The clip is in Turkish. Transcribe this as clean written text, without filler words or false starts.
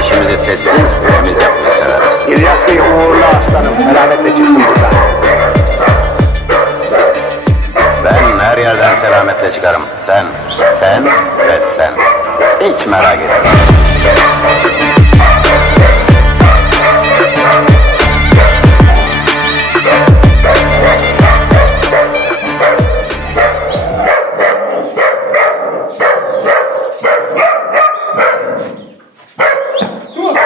İşimizi sessiz, temiz yapmayı severiz. İlyas Bey uğurlu aslanım. Merhametle çıksın buradan. Ben her yerden selametle çıkarım. Sen ve sen. Hiç merak etme. Dur.